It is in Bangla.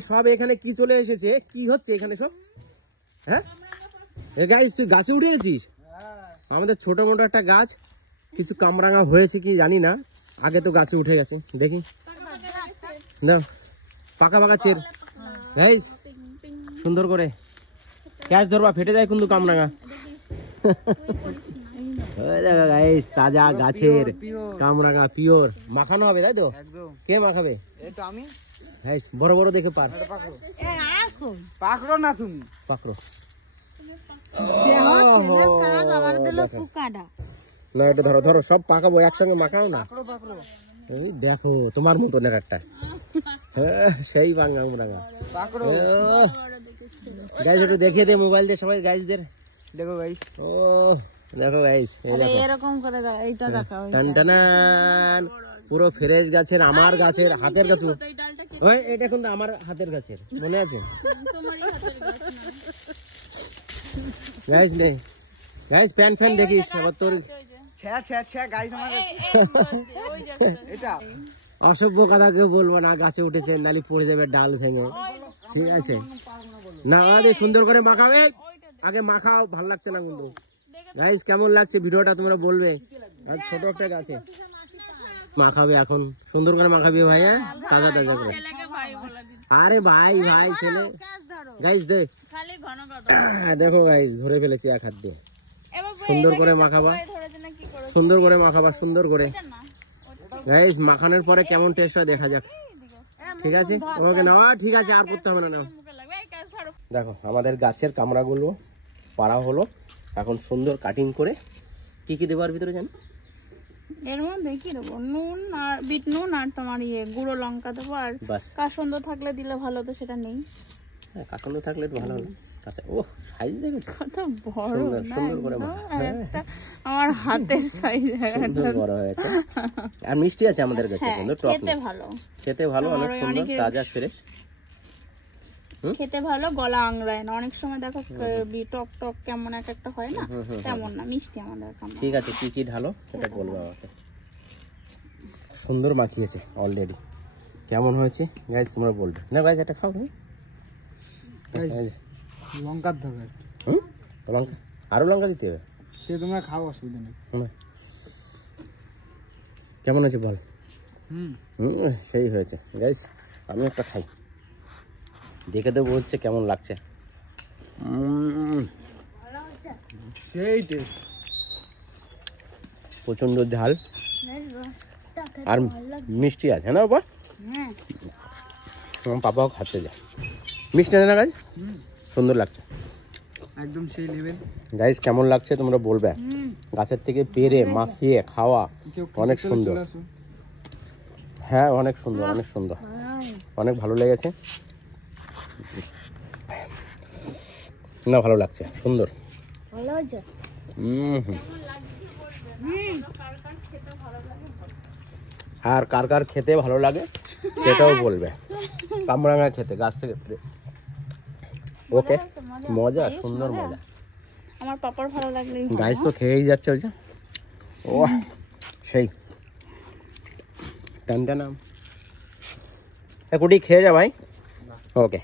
সব এখানে কি চলে এসেছে, কি হচ্ছে এখানে সব? হ্যাঁ গাইস, তুই গাছে উঠে গেছিস? আমাদের ছোট মোটো একটা গাছ, কিছু কামরাঙা হয়েছে কি জানি না, আগে তো গাছে উঠে গেছে। দেখি না, পাকা পাকা চের গাইস, সুন্দর করে ক্যাচ ধরবা, ফেটে যায় কিন্তু কামরাঙা। গাইস, তাজা গাছের কামরাঙা, পিওর মাখানো হবে, তাই তো? কে মাখাবে? আমি। বড় বড় দেখে পার পাকড়ো না, তুমি পাকড়ো না, এটা ধরো ধরো, সব পাকাবো একসঙ্গে, মাখাও না। এই দেখো তোমার মতন একটা, সেই বাঙ্গা মুরাঙ্গা গাইস, একটু দেখিয়ে দে মোবাইল দিয়ে সবাই গাইসদের। দেখো গাইস, ও দেখো গাইস, এই দেখো এরকম করে এইটা দেখাও, টানটানান, পুরো ফ্রেশ গাছের, আমার গাছের হাতের গাছ। ওই এটা কিন্তু আমার হাতের গাছের, মনে আছে গাইস? নে গাইস, প্যান ফ্যান দেখিস আবার তোর এটা অসভ্য কথা কেউ বলবো না, গাছে উঠেছে নালি পড়ে যাবে ডাল ভেঙে, ঠিক আছে না? আমাদের সুন্দর করে মাখাবে, আগে মাখাও, ভালো লাগছে না কিন্তু। গাইস, কেমন লাগছে ভিডিওটা তোমরা বলবে। আর ছোট একটা গাছে মাখাবে, এখন সুন্দর করে মাখাবি ভাইয়া, তাজা তাজা করে। আরে ভাই ভাই ছেলে, গাইস দে, দেখো গাইস, ধরে ফেলেছি এক হাত দিয়ে। সুন্দর করে মাখাবা, সুন্দর করে মাখাবা, সুন্দর করে গাইস। মাখানোর পরে কেমন টেস্ট হয় দেখা যাক, ঠিক আছে? ওকে না, ঠিক আছে, আর করতে হবে না। দেখো আমাদের গাছের কামড়াগুলো পাড়া হলো, এখন সুন্দর কাটিং করে কি কি দেবার ভিতরে জানি? এর মধ্যে কি দেবো? নুন আর বিট নুন, আর তোমার গুঁড়ো লঙ্কা দেবো, আর কাসুন্দ থাকলে দিলে ভালো, তো সেটা নেই। হ্যাঁ, কাসুন্দ থাকলে একটু ভালো হলো। আচ্ছা, ও সাইজ দেবে কত বড়, সুন্দর করে একটা আমার হাতের সাইজ, সুন্দর বড় হয়েছে। আর মিষ্টি আছে আমাদের কাছে, কিন্তু টক খেতে ভালো, খেতে ভালো, অনেক সুন্দর, তাজা ফ্রেশ, খেতে ভালো, গলা আংড়ায় না। অনেক সময় দেখো টক টক কেমন এক একটা হয় না, তেমন না, মিষ্টি আমাদের। ঠিক আছে, কি কি ঢালো সেটা বলবো আমাকে। সুন্দর মাখিয়েছে অলরেডি, কেমন হয়েছে গাইস তোমরা বলবে না। গাইস এটা খাও, লঙ্কা দেবে, লঙ্কা আরো লঙ্কা দিতে হবে, সে তোমরা খাও, অসুবিধা নেই। কেমন আছে বল? সেই হয়েছে গাইস, আমি একটা খাই, দেখে তো বলছে কেমন লাগছে। সেই টেস্ট, প্রচন্ড ঝাল আর মিষ্টি আছে না বাবা? আমার পাপাও খাচ্ছে যায়, মিষ্টি আছে না গাইস? সুন্দর লাগছে একদম সেই লেভেল। গাইস কেমন লাগছে তোমরা বলবে। গাছের থেকে পেরে মাখিয়ে খাওয়া অনেক সুন্দর, হ্যাঁ অনেক সুন্দর, অনেক সুন্দর, অনেক ভালো লেগেছে না, ভালো লাগছে, সুন্দর। আর কার কার খেতে ভালো লাগে সেটাও বলবে, কামরাঙা খেতে গাছ থেকে। ওকে, মজা, সুন্দর মজা। আমার পাপার ভালো লাগলে গাইস তো খেয়েই যাচ্ছে, ওই যে ও সেই টানটানা। কুটি খেয়ে যা ভাই। ওকে।